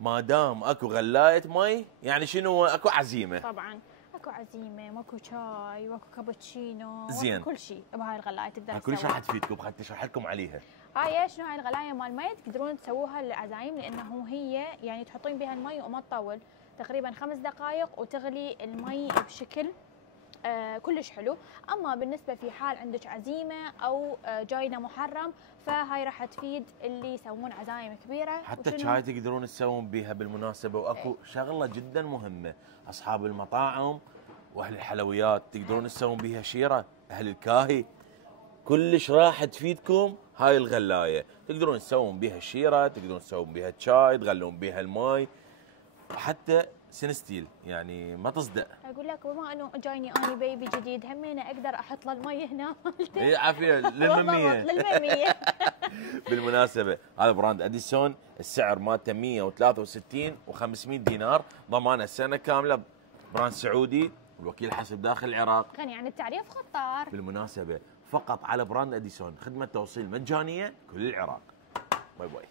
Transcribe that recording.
ما دام اكو غلايه مي يعني شنو اكو عزيمه. طبعا اكو عزيمه، ماكو شاي، واكو كابتشينو، زين. واكو كل شيء بهاي الغلايه تقدر كل شيء تسوي. راح تفيدكم، خليني اشرح لكم عليها. هاي شنو هاي الغلايه مال مي تقدرون تسووها للعزايم، لانه هي يعني تحطين بها المي وما تطول، تقريبا 5 دقائق وتغلي المي بشكل كلش حلو. اما بالنسبه في حال عندك عزيمه او جاينا محرم، فهاي راح تفيد اللي يسوون عزايم كبيره. حتى الشاي تقدرون تسوون بيها بالمناسبه. واكو شغله جدا مهمه، اصحاب المطاعم واهل الحلويات تقدرون تسوون بيها شيره، اهل الكاهي كلش راح تفيدكم هاي الغلايه. تقدرون تسوون بيها شيره، تقدرون تسوون بيها شاي، تغلون بيها الماي، حتى سنستيل يعني ما تصدق. اقول لك بما انه جايني اني بيبي جديد، همينه اقدر احط له المي هنا مالته. اي عافيه للمية. للمية. بالمناسبه هذا براند اديسون، السعر مالته 163 و500 دينار، ضمانه سنه كامله، براند سعودي، الوكيل حسب داخل العراق. غني عن التعريف خطار. بالمناسبه فقط على براند اديسون خدمه توصيل مجانيه كل العراق. باي باي.